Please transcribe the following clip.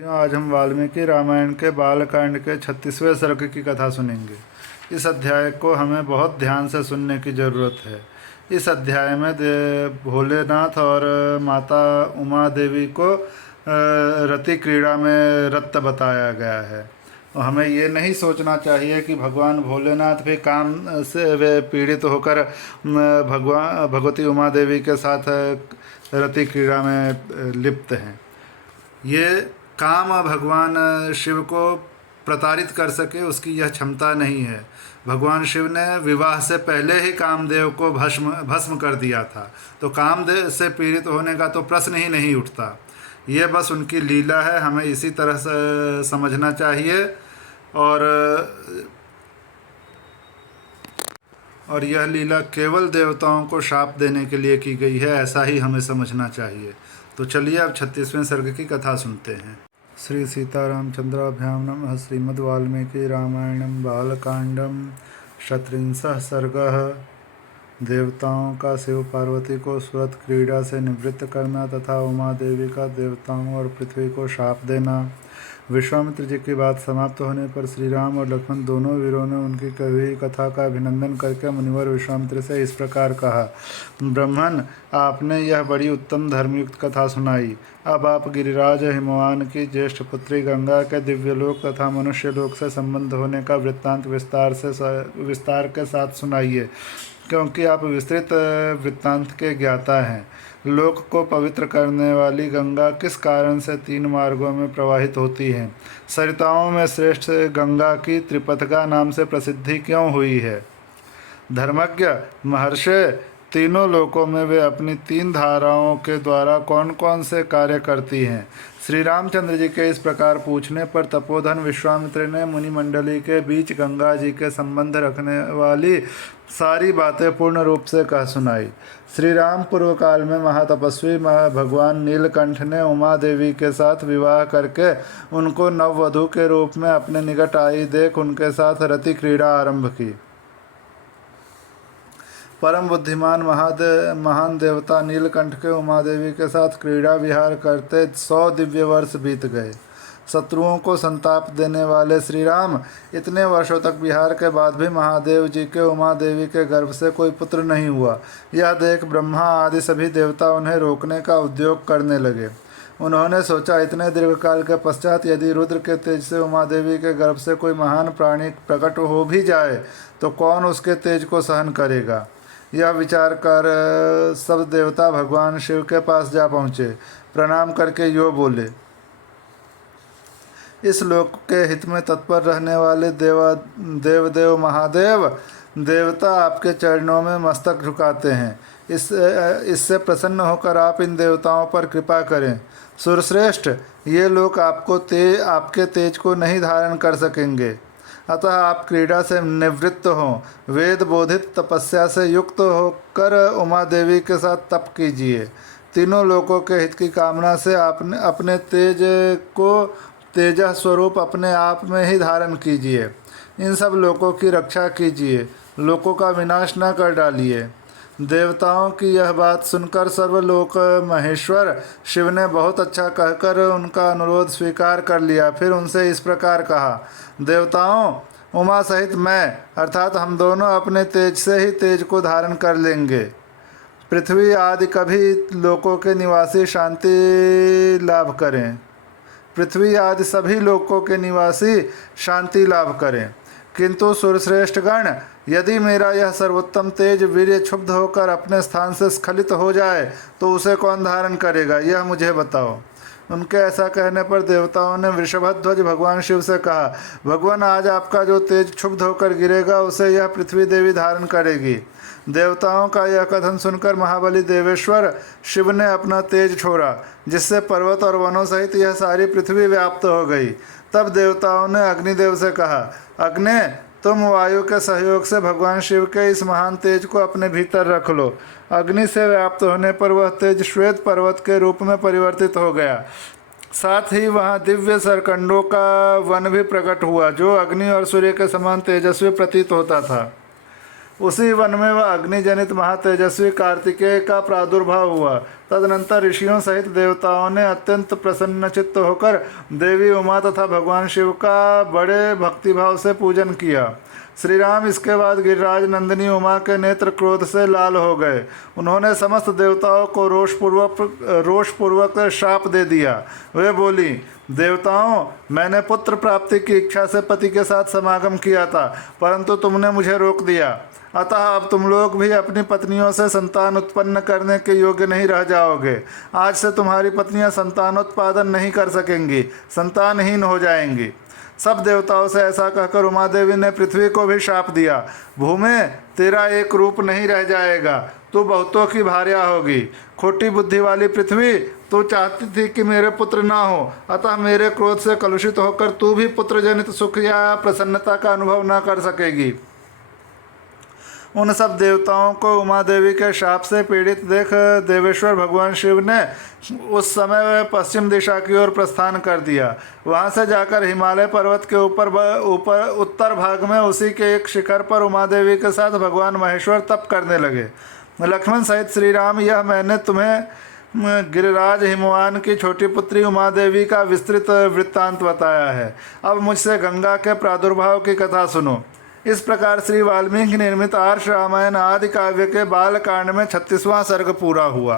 आज हम वाल्मीकि रामायण के बालकांड के 36वें सर्ग की कथा सुनेंगे। इस अध्याय को हमें बहुत ध्यान से सुनने की ज़रूरत है। इस अध्याय में भोलेनाथ और माता उमा देवी को रति क्रीड़ा में रत बताया गया है। और हमें ये नहीं सोचना चाहिए कि भगवान भोलेनाथ भी काम से वे पीड़ित होकर भगवती उमा देवी के साथ रति क्रीड़ा में लिप्त हैं। ये काम भगवान शिव को प्रताड़ित कर सके उसकी यह क्षमता नहीं है। भगवान शिव ने विवाह से पहले ही कामदेव को भस्म कर दिया था, तो कामदेव से पीड़ित होने का तो प्रश्न ही नहीं उठता। ये बस उनकी लीला है, हमें इसी तरह से समझना चाहिए। और यह लीला केवल देवताओं को शाप देने के लिए की गई है, ऐसा ही हमें समझना चाहिए। तो चलिए अब 36वें सर्ग की कथा सुनते हैं। श्री सीतारामचंद्राभ्याम नमः। श्रीमद् वाल्मीकि रामायणम बालकांडम 37वां सर्ग। देवताओं का शिव पार्वती को सुरत क्रीड़ा से निवृत्त करना तथा उमा देवी का देवताओं और पृथ्वी को शाप देना। विश्वामित्र जी की बात समाप्त होने पर श्री राम और लक्ष्मण दोनों वीरों ने उनकी कही हुई कथा का अभिनंदन करके मुनिवर विश्वामित्र से इस प्रकार कहा। ब्रह्मन, आपने यह बड़ी उत्तम धर्मयुक्त कथा सुनाई। अब आप गिरिराज हिमवान की ज्येष्ठ पुत्री गंगा के दिव्यलोक तथा मनुष्य लोक से संबंध होने का वृत्तांत विस्तार के साथ सुनाइए, क्योंकि आप विस्तृत वृत्तांत के ज्ञाता हैं। लोक को पवित्र करने वाली गंगा किस कारण से 3 मार्गों में प्रवाहित होती है? सरिताओं में श्रेष्ठ गंगा की त्रिपथगा नाम से प्रसिद्धि क्यों हुई है? धर्मज्ञ महर्षि, तीनों लोकों में वे अपनी 3 धाराओं के द्वारा कौन कौन से कार्य करती हैं? श्री रामचंद्र जी के इस प्रकार पूछने पर तपोधन विश्वामित्र ने मुनिमंडली के बीच गंगा जी के संबंध रखने वाली सारी बातें पूर्ण रूप से कह सुनाई। श्री राम पूर्व काल में महातपस्वी भगवान नीलकंठ ने उमा देवी के साथ विवाह करके उनको नववधू के रूप में अपने निकट आई देख उनके साथ रति क्रीड़ा आरंभ की। परम बुद्धिमान महान देवता नीलकंठ के उमा देवी के साथ क्रीड़ा विहार करते 100 दिव्य वर्ष बीत गए। शत्रुओं को संताप देने वाले श्री राम इतने वर्षों तक विहार के बाद भी महादेव जी के उमा देवी के गर्भ से कोई पुत्र नहीं हुआ। यह देख ब्रह्मा आदि सभी देवता उन्हें रोकने का उद्योग करने लगे। उन्होंने सोचा, इतने दीर्घकाल के पश्चात यदि रुद्र के तेज से उमा देवी के गर्भ से कोई महान प्राणी प्रकट हो भी जाए तो कौन उसके तेज को सहन करेगा? यह विचार कर सब देवता भगवान शिव के पास जा पहुँचे। प्रणाम करके यो बोले, इस लोक के हित में तत्पर रहने वाले देवदेव महादेव देवता आपके चरणों में मस्तक झुकाते हैं। इससे प्रसन्न होकर आप इन देवताओं पर कृपा करें। सुरश्रेष्ठ, ये लोग आपके तेज को नहीं धारण कर सकेंगे, अतः आप क्रीड़ा से निवृत्त हों। वेद बोधित तपस्या से युक्त होकर उमा देवी के साथ तप कीजिए। तीनों लोकों के हित की कामना से आपने अपने तेज को तेजः स्वरूप अपने आप में ही धारण कीजिए। इन सब लोकों की रक्षा कीजिए, लोकों का विनाश न कर डालिए। देवताओं की यह बात सुनकर सर्वलोक महेश्वर शिव ने बहुत अच्छा कहकर उनका अनुरोध स्वीकार कर लिया। फिर उनसे इस प्रकार कहा, देवताओं, उमा सहित मैं अर्थात हम दोनों अपने तेज से ही तेज को धारण कर लेंगे। पृथ्वी आदि कभी लोकों के निवासी शांति लाभ करें। पृथ्वी आदि सभी लोकों के निवासी शांति लाभ करें, किंतु सुरश्रेष्ठ गण, यदि मेरा यह सर्वोत्तम तेज वीर्य क्षुब्ध होकर अपने स्थान से स्खलित हो जाए तो उसे कौन धारण करेगा, यह मुझे बताओ। उनके ऐसा कहने पर देवताओं ने वृषभध्वज भगवान शिव से कहा, भगवान, आज आपका जो तेज क्षुब्ध होकर गिरेगा उसे यह पृथ्वी देवी धारण करेगी। देवताओं का यह कथन सुनकर महाबली देवेश्वर शिव ने अपना तेज छोड़ा, जिससे पर्वत और वनों सहित यह सारी पृथ्वी व्याप्त हो गई। तब देवताओं ने अग्निदेव से कहा, अग्नि, तुम वायु के सहयोग से भगवान शिव के इस महान तेज को अपने भीतर रख लो। अग्नि से व्याप्त होने पर वह तेज श्वेत पर्वत के रूप में परिवर्तित हो गया। साथ ही वहाँ दिव्य सरकंडों का वन भी प्रकट हुआ, जो अग्नि और सूर्य के समान तेजस्वी प्रतीत होता था। उसी वन में वह अग्निजनित महातेजस्वी कार्तिकेय का प्रादुर्भाव हुआ। तदनंतर ऋषियों सहित देवताओं ने अत्यंत प्रसन्नचित्त होकर देवी उमा तथा भगवान शिव का बड़े भक्तिभाव से पूजन किया। श्री राम इसके बाद गिरिराज नंदिनी उमा के नेत्र क्रोध से लाल हो गए। उन्होंने समस्त देवताओं को रोषपूर्वक शाप दे दिया। वे बोली, देवताओं, मैंने पुत्र प्राप्ति की इच्छा से पति के साथ समागम किया था, परंतु तुमने मुझे रोक दिया। अतः अब तुम लोग भी अपनी पत्नियों से संतान उत्पन्न करने के योग्य नहीं रह जाओगे। आज से तुम्हारी पत्नियां संतानोत्पादन नहीं कर सकेंगी, संतानहीन हो जाएंगी। सब देवताओं से ऐसा कहकर उमा देवी ने पृथ्वी को भी शाप दिया। भूमि, तेरा एक रूप नहीं रह जाएगा, तू बहुतों की भार्या होगी। खोटी बुद्धि वाली पृथ्वी, तू चाहती थी कि मेरे पुत्र ना हो, अतः मेरे क्रोध से कलुषित होकर तू भी पुत्र जनित सुख या प्रसन्नता का अनुभव न कर सकेगी। उन सब देवताओं को उमा देवी के शाप से पीड़ित देख देवेश्वर भगवान शिव ने उस समय पश्चिम दिशा की ओर प्रस्थान कर दिया। वहां से जाकर हिमालय पर्वत के ऊपर उत्तर भाग में उसी के एक शिखर पर उमा देवी के साथ भगवान महेश्वर तप करने लगे। लक्ष्मण सहित श्री राम, यह मैंने तुम्हें गिरिराज हिमवान की छोटी पुत्री उमा देवी का विस्तृत वृत्तांत बताया है। अब मुझसे गंगा के प्रादुर्भाव की कथा सुनो। इस प्रकार श्री वाल्मीकि निर्मित आर्ष रामायण आदि काव्य के बाल कांड में 36वां सर्ग पूरा हुआ।